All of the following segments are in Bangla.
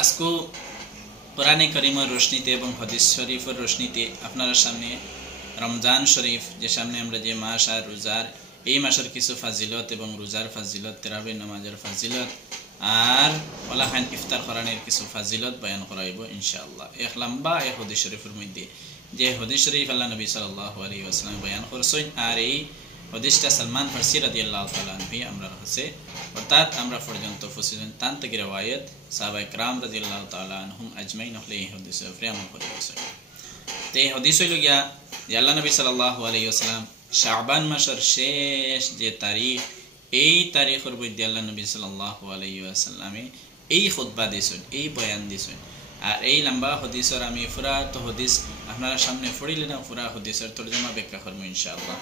আজকে কোরআনে করিমের রোশনীতে এবং হাদিস শরীফের রোশনীতে আপনার সামনে রমজান শরীফ যে সামনে আমরা যে মাস আর রোজার এই মাসের কিছু ফাজিলত এবং রোজার ফাজিলত তারাবি নামাজের ফাজিলত আর ওলাহান ইফতার কোরআনের কিছু ফাজিলত বয়ান করাইব ইনশাআল্লাহ। এক লম্বা এক হাদিস শরীফের মধ্যে যে হাদিস শরীফ আল্লাহ নবী সাল্লাল্লাহু আলাইহি ওয়াসাল্লাম বয়ান করছেন আর এই হাদিসটা সালমান ফারসি রাদিয়াল্লাহু তাআলা আনহু আমরা আছে অর্থাৎ আমরা পর্যন্ত ফসিলেন তান থেকে রওয়ায়াত সাহাবা ইকরাম রাদিয়াল্লাহু তাআলা আনহুম আজমাইন হলে এই হাদিস ফ্রেম করে আছে। তো এই হাদিস হইল গিয়া যে আল্লাহ নবী সাল্লাল্লাহু আলাইহি ওয়াসাল্লাম শাবান মাসের শেষ যে তারিখ এই তারিখের মধ্যে আল্লাহ নবী সাল্লাল্লাহু আলাইহি ওয়াসাল্লামে এই খুতবা দিয়েছেন, এই বয়ান দিয়েছেন। আর এই লম্বা হাদিসের আমি পুরা তো হাদিস আপনারা সামনে পড়িলে না পুরা হাদিসের তরজমা ব্যাখ্যা করব ইনশাআল্লাহ।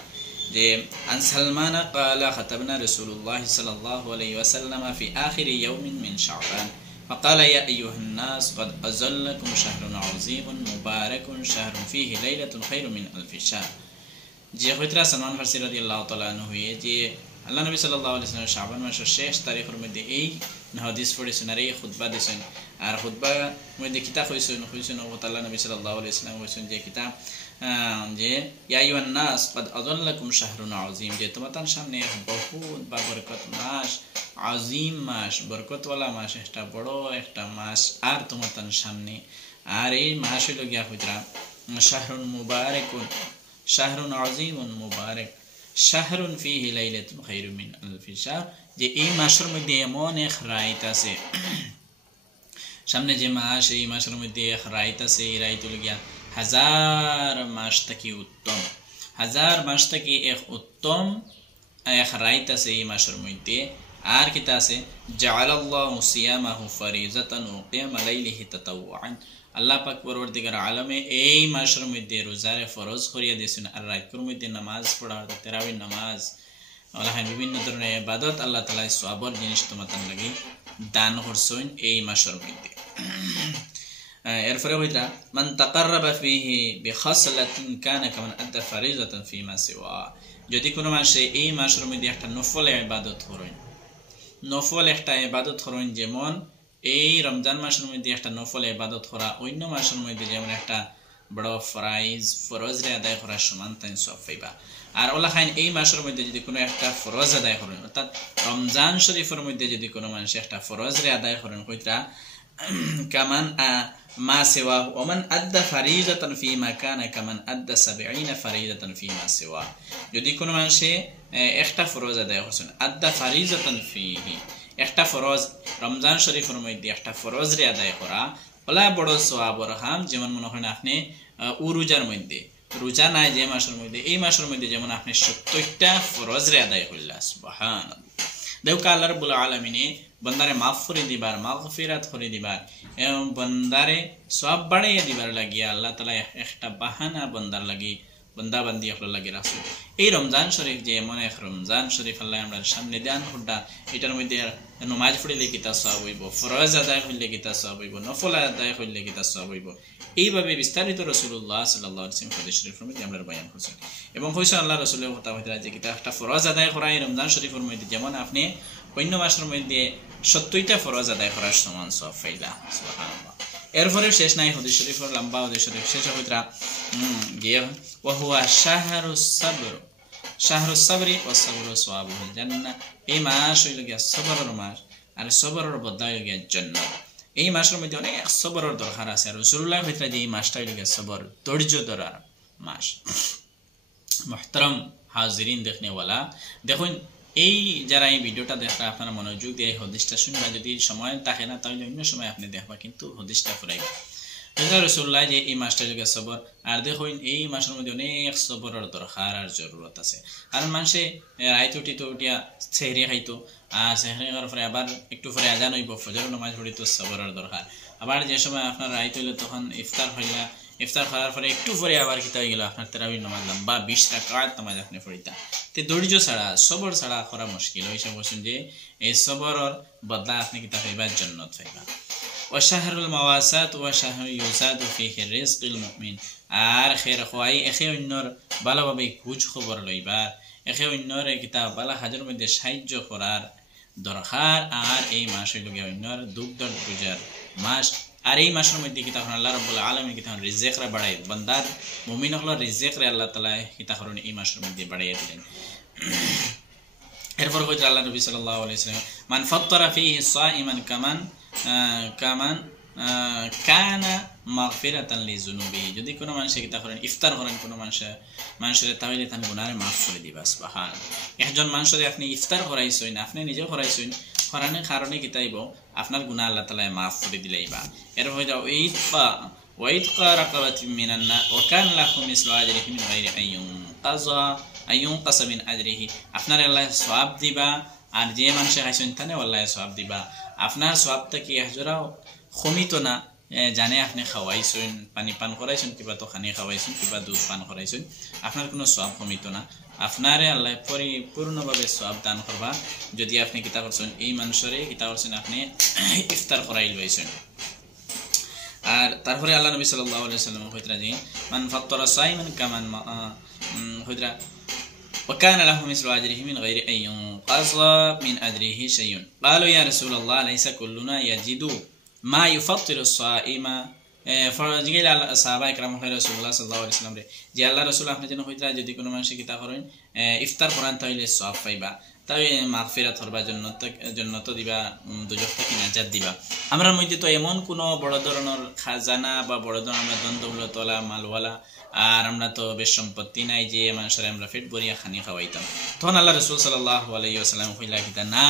যে আন সালমান قال خطبنا رسول الله صلى الله عليه وسلم في آخر يوم من شعبان فقال يا أيها الناس قد أظلكم شهر عظيم مبارك شهر فيه ليلة خير من ألف شهر। যে হযরত সালমান ফারসি রাদিয়াল্লাহু তাআলা আনহু যে আল্লাহ নবী সাল্লাল্লাহু আলাইহি ওয়াসাল্লাম শাবান মাসের শেষ তারিখের মধ্যে এই হাদিস পড়েছেন আর এই খুতবা দিয়েছেন। আর খুতবার মধ্যে কিতাব হয়েছেন আল্লাহ নবী সাল্লাল্লাহু আলাইহি ওয়াসাল্লাম হয়েছেন যে কিতাব যে ইয়া আইয়ুহান নাস ক্বাদ আযাল্লাকুম শাহরুন আযীম, যে তোমাদের সামনে বহুত বা বরকত মাস, আযীম মাস, বরকতওয়ালা মাস, একটা বড় একটা মাস আর তোমাদের সামনে। আর এই মাস হইল গিয়া হইতরা শাহরুন মুবারাকুন, শাহরুন আযীমুন মুবারাক, শাহরুন ফীহি লাইলাতুন খায়রুম মিন আলফি শাহর, যে এই মাসের মধ্যে এমন এক রাত আছে, সামনে যে মাস এই মাসের মধ্যে এক রাত আছে, এই রাত হইল গিয়া হাজার মাস থেকে উত্তম, হাজার মাস থেকে এক উত্তম এক রাত আছে এই মাসের মধ্যে। আর কিতা আছে জাআলাল্লাহু সিয়ামাহু ফারিজাতান ওয়া কিয়ামা লাইলিহি তাতাওয়ান, আল্লাহ পাক পরবর্তীকার আলমে এই মাসের মধ্যে রোজারে ফরজ করিয়া দিয়েছেন। আর রাতের মধ্যে নামাজ পড়া তারাবি নামাজ আল্লাহ বিভিন্ন ধরনের ইবাদত আল্লাহ তাআলা সওয়াবের জিনিস তোমাদের লাগি দান করছেন এই মাসের মধ্যে। এরপরে হইতা মান তাকাররাবা ফীহি বিখাসলাতিন কানা কামান আদা ফারিজাতান ফীমা সিওয়া, যদি কোনো মাসে এই মাসের মধ্যে একটা নফল ইবাদত করেন, নফল একটা ইবাদত করেন, যেমন এই রমজান মাসের মধ্যে একটা নফল ইবাদত করা অন্য মাসের মধ্যে যেমন একটা বড় ফরজ রে আদায় করার সমান তাই সওয়াব পাইবা। আর ওলা খাইন এই মাসের মধ্যে যদি কোনো একটা ফরজ আদায় করেন, অর্থাৎ রমজান শরীফের মধ্যে যদি কোনো মানুষ একটা ফরজ রে আদায় করেন কইরা কামান মা সিওয়া ওমান আদা ফারিজাতান ফীমা কানা কামান আদা 70 ফারিজাতান ফীমা সিওয়া, যদি কোনো মানুষে একটা ফরজ আদায় করেন আদা ফারিজাতান ফীহি, একটা ফরজ রমজান শরীফের মধ্যে একটা ফরজ রে আদায় করা ওলা বড় সওয়াবের কাম। যেমন মনে করেন আপনি রোজার মধ্যে রোজা নাই যে মাসের মধ্যে এই মাসের মধ্যে যেমন আপনি 70টা ফরজ রে আদায় করলেন, সুবহানাল্লাহ। দেখো আল্লাহ রাব্বুল আলামিনে বন্দারে মাফ করে দিবার, মাগফিরাত করে দিবার এবং বন্দারে সওয়াব বাড়াইয়া দিবার লাগিয়া আল্লাহ তাআলা একটা বাহানা বন্দার লাগি বন্দা বান্দি আপনার লাগে রাখছে। এই রমজান শরীফ যে এমন এক রমজান শরীফ আল্লাহ আমরা সামনে দেন হুড্ডা, এটার মধ্যে নামাজ পড়লে কিতা সওয়াব হইব, ফরজ আদায় হইলে কিতা সওয়াব হইব, নফল আদায় হইলে কিতা সওয়াব হইব, এইভাবে বিস্তারিত রাসূলুল্লাহ সাল্লাল্লাহু আলাইহি ওয়াসাল্লাম হাদিস শরীফের মধ্যে আমরা বয়ান করছেন। এবং হইছে আল্লাহ রাসূলের কথা হইতে যে কিতা একটা ফরজ আদায় করা এই রমজান শরীফের মধ্যে যেমন আপনি অন্য মাসের মধ্যে 70টা ফরজ আদায় করার সমান সওয়াব পাইলা, সুবহানাল্লাহ। এরপরে শেষ নাই হাদিস শরীফের লম্বা হাদিস শরীফ শেষ হইতরা গিয়ে ওয়া হুয়া শাহরুস সাবর, শাহরুস সাবরি ওয়া সাবরু সওয়াবুল জান্নাহ, এই মাস হইল গিয়া সবরের মাস আর সবরের বদলা হইল গিয়া জান্নাত। এই মাসের মধ্যে অনেক সবরের দরকার আছে। আর রাসূলুল্লাহ হইতরা যে এই মাসটা হইল গিয়া সবর ধৈর্য ধরার মাস। মুহতারাম হাজিরিন দেখনে ওয়ালা, দেখুন এই যারা এই ভিডিওটা দেখরা আপনারা মনোযোগ দিয়ে হাদিসটা শুনবা, যদি সময় থাকে না তাহলে অন্য সময় আপনি দেখবা, কিন্তু হাদিসটা ফুরাইবা। রাসূলুল্লাহ যে এই মাসটা যুগে সবর, আর দেখুন এই মাসের মধ্যে অনেক সবরের দরকার আর জরুরত আছে। কারণ মানুষে রাইত উঠিয়া সেহরি খাইতো, আর সেহরি খাওয়ার পরে আবার একটু পরে আজান হইব, ফজর নামাজ পড়িতো, সবরের দরকার। আবার যে সময় আপনার রাইত হইলে তখন ইফতার হইলা, ইফতার করার পরে একটু পরে আবার কিতা হয়ে গেল আপনার তারাবির নামাজ লম্বা 20 রাকাত নামাজ আপনি পড়িতা। তে ধৈর্য ছাড়া সবর ছাড়া করা মুশকিল। হইছে বলছেন যে এই সবরের বদলা আপনি কিতা পাইবা, জান্নাত পাইবা। ওয়া শাহরুল মাওয়াসাত ওয়া শাহরু ইউসাদু ফীহি রিজকুল মুমিন, আর খের খোয়াই একে অন্যর ভালোভাবে খোঁজ খবর লইবার, একে অন্যর কিতা ভালো হাজার মধ্যে সাহায্য করার দরকার। আর এই মাস হইল গিয়া অন্যর দুঃখ দর্দ বুঝার মাস। আর এই মাসের মধ্যে কি তখন আল্লাহ রাব্বুল আলামিন কি তখন রিজিকরা বাড়ায় বান্দার মুমিন হলো রিজিকরে আল্লাহ তাআলা কি তখন এই মাসের মধ্যে বাড়াইয়া দিলেন। এরপর হইতে আল্লাহ নবী সাল্লাল্লাহু আলাইহি ওয়াসাল্লাম মান ফাত্তারা ফীহি সাইমান কামান কানা মাগফিরাতান লিযুনুবিহি, যদি কোনো মানুষ কি তখন ইফতার করেন কোনো মানুষের তাহলে তার গুনাহ মাফ করে দিবা। সুবহানাল্লাহ। একজন মানুষের আপনি ইফতার করাইছেন, আপনি নিজেও করাইছেন, করানোর কারণে কি তাইব আপনার গুনাহ আল্লাহ তাআলা মাফ করে দিলাইবা। এর হইতে ওয়াইতকা রাকাবাতিন মিনান নার ওয়া কানা লাহুম মিসলু আজরিহি মিন গায়রি আইয়ুনকাসা মিন আজরিহি, আপনার আল্লাহ সওয়াব দিবা আর যে মানুষে খাইছেন তানে আল্লাহ সওয়াব দিবা। আপনার সওয়াবটা কি একজোড়াও কমিত না, জানে আপনি খাওয়াইছেন, পানি পান করাইছেন, কিবা তো খানি খাওয়াইছেন, কিবা দুধ পান করাইছেন, আপনার কোনো সওয়াব কমিত না। আপনারে আল্লাহ পরিপূর্ণভাবে সওয়াব দান করবা যদি আপনি কিতা করছেন এই মানুষরে কিতা করছেন আপনি ইফতার করাই লইছেন। আর তারপরে আল্লাহ নবী সাল্লাল্লাহু আলাইহি ওয়াসাল্লাম কইতরা যে মান ফাত্তারা সাইমান কামান কইতরা ওয়া কানা লাহু মিসলু আজরিহি মিন গায়রি আইয়ুনকাসা মিন আজরিহি শাইউন। ক্বালু ইয়া রাসূলুল্লাহ লাইসা কুল্লুনা ইয়াজিদু মা ইউফাত্তিরু সাইমা। ফরজিল সাহাবা ইকরাম রাসূলুল্লাহ সাল্লাল্লাহু আলাইহি ওয়াসাল্লাম রে যে আল্লাহ রাসূল আপনি যেন কইতরা যদি কোনো মানুষ কিতা করেন ইফতার করান তাহলে সওয়াব পাইবা, তাই মাগফিরাত হবার জন্য তো দিবা, দুজক থেকে নাজাত দিবা। আমরার মধ্যে তো এমন কোনো বড় ধরনের খাজানা বা বড় ধরনের আমরা দ্বন্দ্বওয়ালা মালওয়ালা আর আমরা তো বেশ সম্পত্তি নাই যে মানুষের আমরা পেট ভরিয়া খানি খাওয়াইতাম। তখন আল্লাহ রাসূল সাল্লাল্লাহু আলাইহি ওয়াসাল্লাম কইলা কিতা না,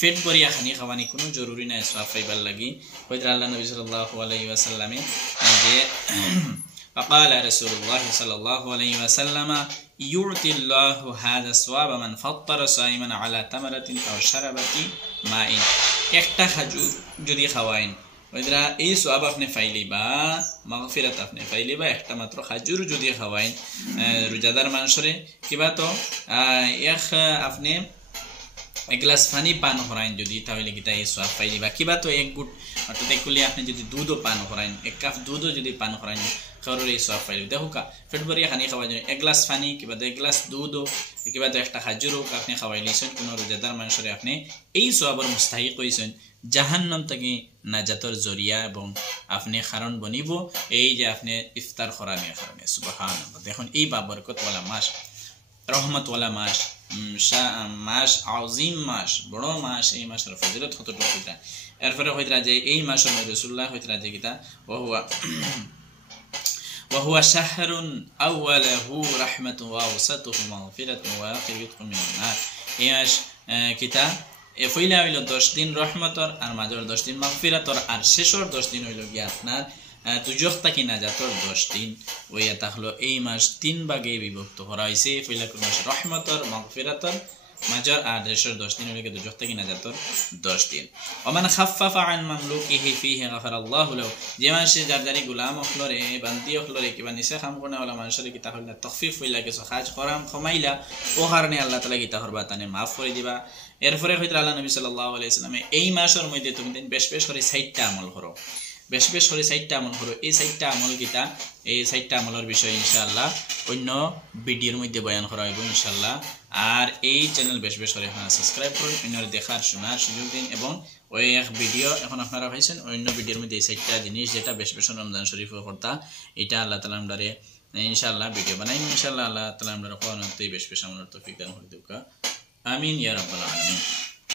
পেট ভরিয়া খানি খাওয়ানি কোনো জরুরি নাই সওয়াব পাইবার লাগি। কইতরা আল্লাহ নবী সাল্লাল্লাহু আলাইহি ওয়াসাল্লামে যে فقال رسول الله صلى الله عليه وسلم يعطي الله هذا الثواب من فطر صائما على تمرة أو شربة ماء। একটা খাজুর যদি খাওয়াইন ওইদরা এই সওয়াব আপনি পাইলিবা, মাগফিরাত আপনি পাইলিবা। একটা মাত্র খাজুর যদি খাওয়াইন রোজাদার মানুষরে কিবা তো আপনি এক গ্লাস পানি পান করাইন যদি তাহলে কি তাই সওয়াব পাইলিবা। কিবা তো এক গুট অর্থাৎ একুলি আপনি যদি দুধও পান করাইন, এক কাপ দুধও যদি পান করাইন খাওয়ার এই সওয়াব পাইলিবা। দেখো কা পেট ভরিয়া খানি খাওয়াই যায় এক গ্লাস পানি কিবা তো এক গ্লাস দুধও কিবা তো একটা খাজুরও আপনি খাওয়াই লিছেন কোনো রোজাদার মানুষরে আপনি এই সওয়াবের মুস্তাহিক হইছেন। জাহান্নাম থেকে নাজাতের জরিয়া এবং আপনি কারণ বনিব এই যে আপনি ইফতার করানোর কারণে। সুবহানাল্লাহ। দেখুন এই বাবরকতওয়ালা মাস, রহমতওয়ালা মাস, মাস আজিম মাস, বড় মাস, এই মাসের ফজিলত কতটুকু হইতা। এরপরে হইতরা যে এই মাসের মধ্যে রাসূলুল্লাহ হইতরা যে কিতা وهو شهر أوله رحمة وأوسطه مغفرة وآخره يتق من النار। এই মাস কিতা ফইলা হইল 10 দিন রহমতর আর মাঝের 10 দিন মাগফিরাতর আর শেষর 10 দিন হইল গিয়া আপনার দুজখ থেকে নাজাতর 10 দিন। ওইয়া তাহলো এই মাস 3 ভাগে বিভক্ত করা হয়েছে। ফইলা কোন মাস রহমতর মাগফিরাতর মাজার আর শেষর 10 দিন হইল দুজখ থেকে নাজাতর 10 দিন। ওমান খাফফাফা আন মামলুকিহি ফিহি গাফারাল্লাহু লাহু, যে মানুষে জারদারি গোলাম হলরে বান্দি হলরে কিবা নিচে কাম করনে ওলা মানুষের কি তাহলে তখফিফ হইলা কিছু কাজ করাম কমাইলা ও কারণে আল্লাহ তাআলা কি তাহর বাতানে মাফ করে দিবা। এরপরে হইতে আল্লাহ নবী সাল্লাল্লাহু আলাইহি ওয়াসাল্লাম এই মাসের মধ্যে তুমি বেশ বেশ করে 60টা আমল করো, বেশ বেশ করে 60টা আমল করো। এই 60টা আমল কিতা, এই 60টা আমলের বিষয়ে ইনশাআল্লাহ অন্য ভিডিওর মধ্যে বয়ান করা হইব ইনশাআল্লাহ। আর এই চ্যানেল বেশ বেশ করে সাবস্ক্রাইব করুন, অন্যরা দেখার শোনার সুযোগ দিন এবং ওই এক ভিডিও এখন আপনারা পাইছেন অন্য ভিডিওর মধ্যে এই 60টা জিনিস যেটা বেশ বেশ রমজান শরীফের কথা এটা আল্লাহ তাআলা আমরারে ইনশাআল্লাহ ভিডিও বানাই ইনশাআল্লাহ। আল্লাহ তাআলা আমরারে কোরআনতে বেশ বেশ আমলের তৌফিক দান করে দেউকা। আমিন ইয়া রাব্বাল আলামিন।